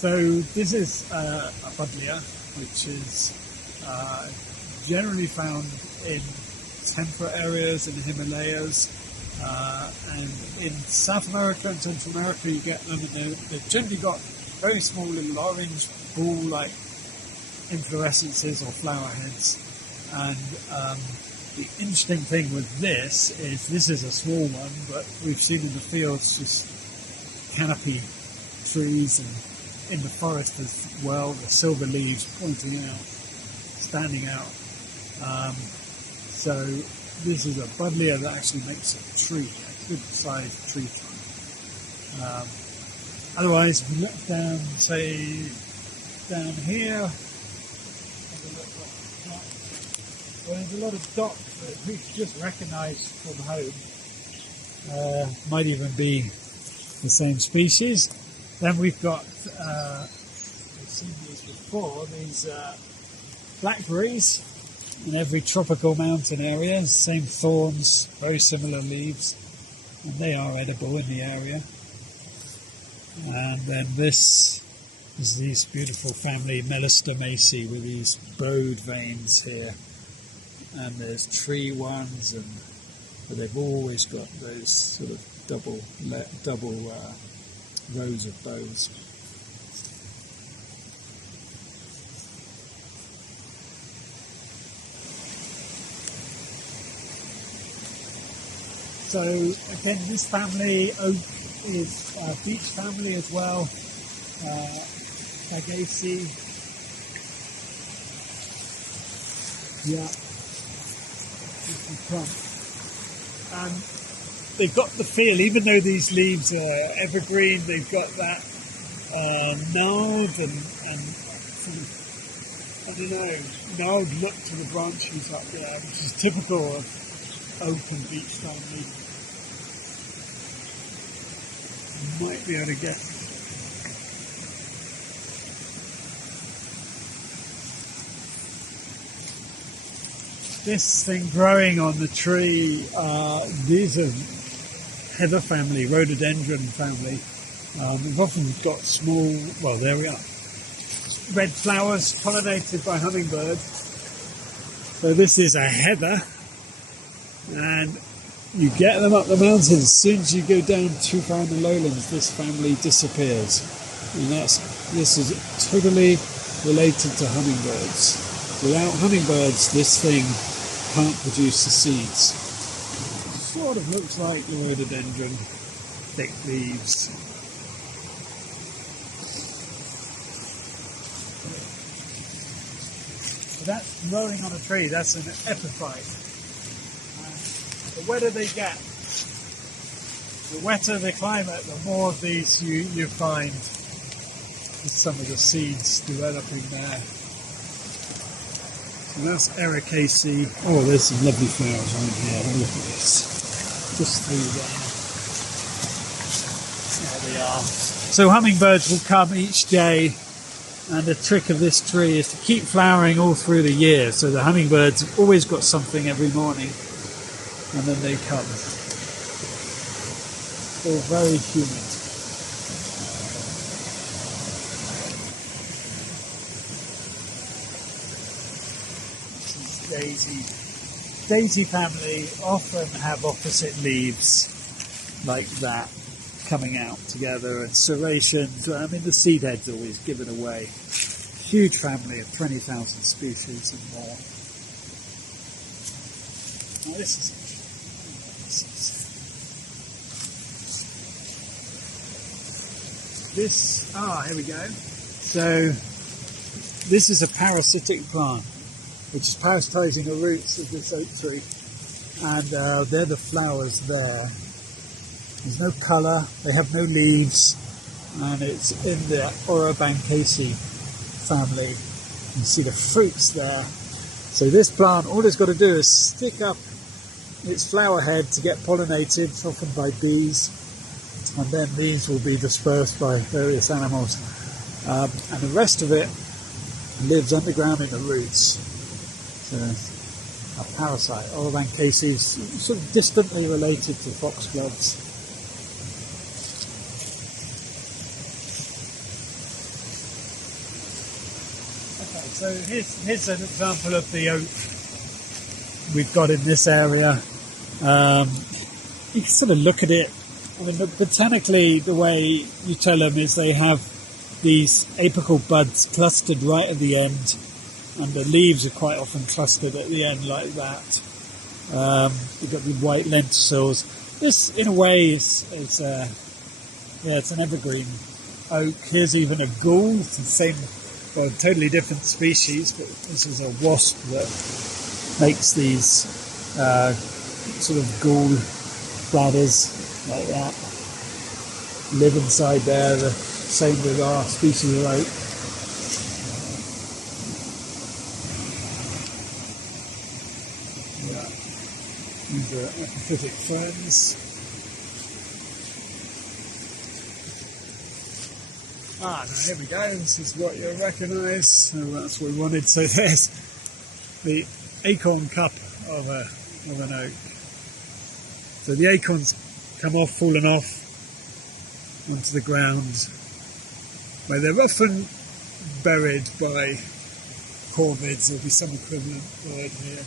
So this is a buddleia, which is generally found in temperate areas in the Himalayas, and in South America and Central America you get them, and they've generally got very small little orange ball-like inflorescences or flower heads. And the interesting thing with this is a small one, but we've seen in the fields just canopy trees, and in the forest as well, the silver leaves pointing out, standing out. So this is a buddleia that actually makes a tree, a good sized tree trunk. Otherwise, if we look down, say, down here, well, there's a lot of dock that we just recognise from home. Might even be the same species. Then we've got, we've seen these before, these blackberries in every tropical mountain area, same thorns, very similar leaves, and they are edible in the area. And then this is this beautiful family Melistomacea with these bowed veins here, and there's tree ones, but they've always got those sort of double rows of bows. So again, this family, oak, is a beech family as well. Agaceae. Yeah. And they've got the feel, even though these leaves are evergreen, they've got that gnarled and sort of, I don't know, gnarled look to the branches up there, which is typical of oak and beech family. You might be able to get this thing growing on the tree. These are heather family, rhododendron family. We've often got small, well, there we are, red flowers pollinated by hummingbirds. So this is a heather, and you get them up the mountains. As soon as you go down too far in the lowlands, this family disappears. And this is totally related to hummingbirds. Without hummingbirds, this thing can't produce the seeds. Sort of looks like the rhododendron, thick leaves. So that's growing on a tree, that's an epiphyte. The wetter they get, the wetter the climate, the more of these you find with some of the seeds developing there. So that's Ericaceae. Oh, there's some lovely flowers on here. Look at this. Just through there. There they are. So hummingbirds will come each day, and the trick of this tree is to keep flowering all through the year. So the hummingbirds have always got something every morning, and then they come. All very humid. Daisy family often have opposite leaves like that coming out together, and serrations. I mean, the seed head's always given away. Huge family of 20,000 species and more. Now this is here we go. So this is a parasitic plant, which is parasitizing the roots of this oak tree, and they're the flowers there. There's no colour, they have no leaves, and it's in the Orobanchaceae family. You can see the fruits there. So this plant, all it's got to do is stick up its flower head to get pollinated, often by bees, and then these will be dispersed by various animals. And the rest of it lives underground in the roots. So a parasite. Orobanchaceae is sort of distantly related to foxgloves. So here's an example of the oak we've got in this area. You can sort of look at it. I mean, botanically, the way you tell them is they have these apical buds clustered right at the end, and the leaves are quite often clustered at the end like that. You've got the white lenticels. This, in a way, it's an evergreen oak. Here's even a ghoul. It's the same, well, totally different species, but this is a wasp that makes these sort of ghoul bladders like that. Live inside there. The same with our species of oak. These are epiphytic ferns. Now here we go. This is what you'll recognise. So that's what we wanted. So there's the acorn cup of an oak. So the acorns come off, fallen off onto the ground, where they're often buried by corvids. There'll be some equivalent word here.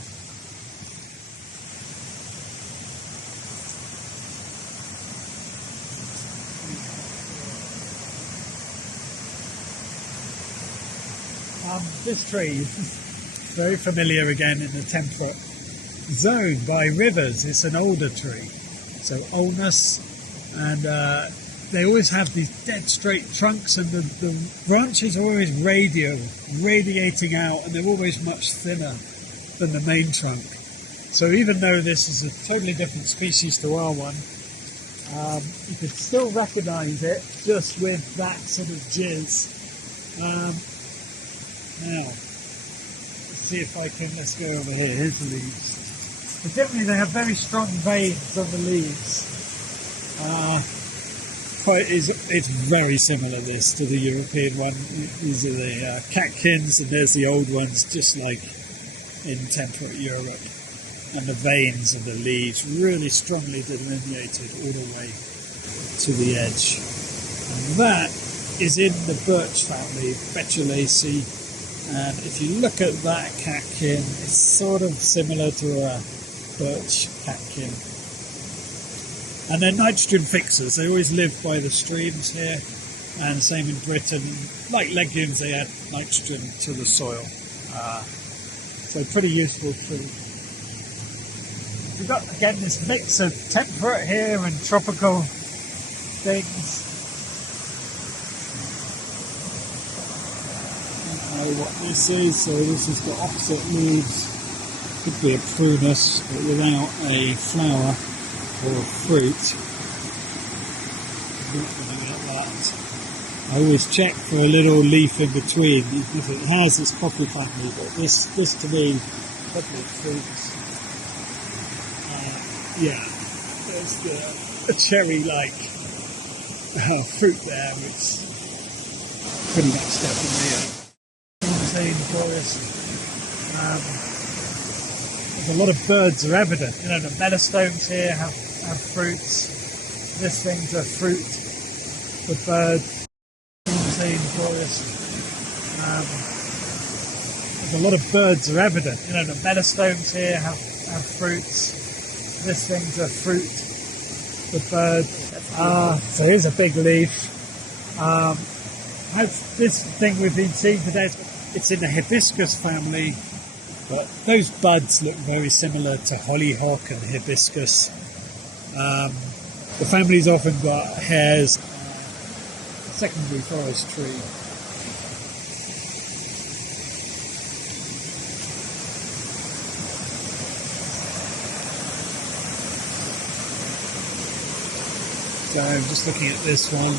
This tree is very familiar again in the temperate zone by rivers. It's an older tree, so ulmus, and they always have these dead straight trunks, and the branches are always radiating out, and they're always much thinner than the main trunk. So even though this is a totally different species to our one, you could still recognise it just with that sort of jizz. Now, let's see if I can, let's go over here. Here's the leaves. But generally they have very strong veins on the leaves. It's very similar, this, to the European one. These are the catkins, and there's the old ones, just like in temperate Europe. And the veins of the leaves really strongly delineated all the way to the edge. And that is in the birch family, Quetzalaceae. And if you look at that catkin, it's sort of similar to a birch catkin. And they're nitrogen fixers. They always live by the streams here, and same in Britain. Like legumes, they add nitrogen to the soil. So pretty useful food. We've got, again, this mix of temperate here and tropical things. What this is, so this has got opposite leaves, could be a prunus, but without a flower or a fruit. Not going to get that. I always check for a little leaf in between. If it has, it's poppy family, but this to me, probably fruits. Yeah, there's a cherry-like fruit there, which pretty much definitely forest. There's a lot of birds are evident. You know, the mellostones here have fruits. This thing's a fruit for birds. Forest. There's a lot of birds are evident. You know, the mellostones here have fruits. This thing's a fruit for birds. So here's a big leaf. This thing we've been seeing today, it's in the hibiscus family, but those buds look very similar to hollyhock and hibiscus. The family's often got hairs, secondary forestry. So I'm just looking at this one.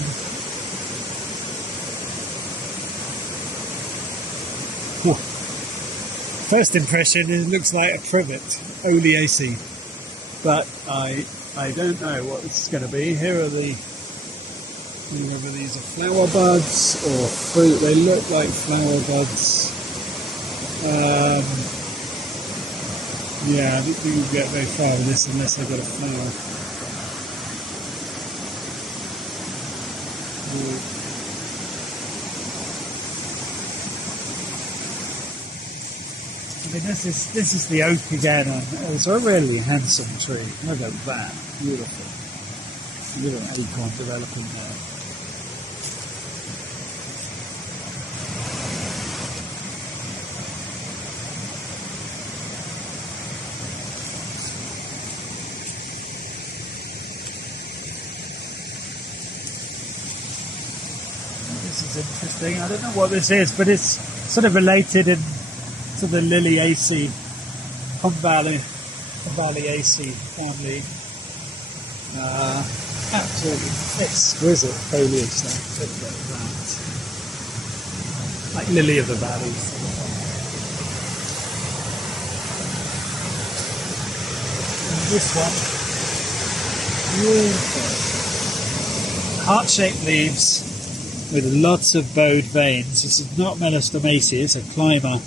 First impression, it looks like a privet, Oleaceae, but I don't know what it's going to be. Here are whether these are flower buds or fruit. They look like flower buds. Yeah, I don't think we'll get very far with this unless they've got a flower. mean, this is the oak again, and it's a really handsome tree. Look at that, beautiful. Little acorn developing there. This is interesting. I don't know what this is, but it's sort of related to the Liliaceae, Convallaceae family. Absolutely exquisite foliage there. Look at that. Like lily of the valleys. And this one, beautiful. Heart-shaped leaves with lots of bowed veins. This is not Melastomaceae, it's a climber.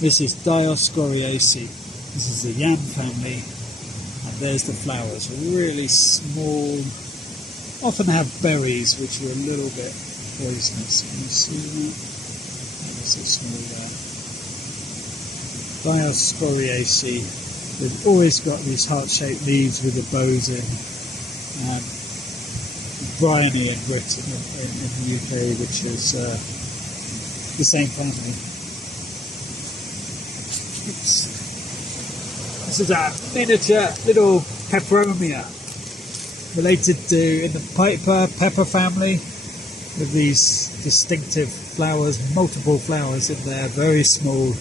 This is Dioscoriaceae. This is the yam family. And there's the flowers, really small, often have berries which are a little bit poisonous. Can you see that? They're so small there. Dioscoriaceae. They've always got these heart-shaped leaves with the bows in. Bryony in Britain, in the UK, which is the same family. This is a miniature little peperomia, related to in the pepper family, with these distinctive flowers, multiple flowers in there, very small,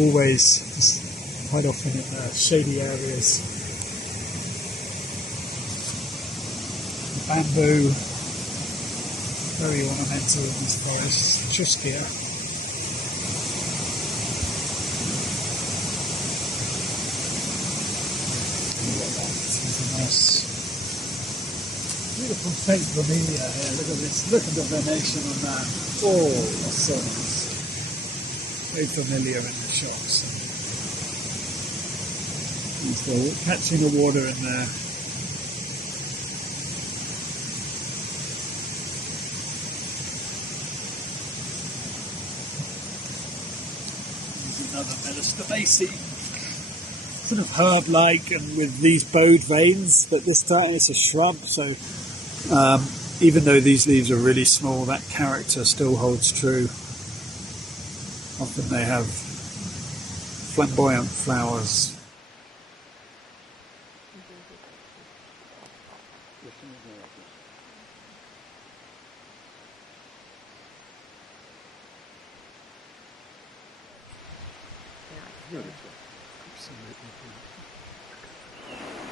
always, quite often in shady areas. Bamboo, very ornamental in this forest. Triskia. Nice, beautiful fake bromeliad here. Look at this. Look at the venation on that. Oh, that's so nice. Very familiar in the shops. He's catching the water in there. There's another Melastomaceae. Sort of herb-like and with these bowed veins, but this time it's a shrub, so even though these leaves are really small, that character still holds true. Often they have flamboyant flowers. Beautiful. Absolutely beautiful.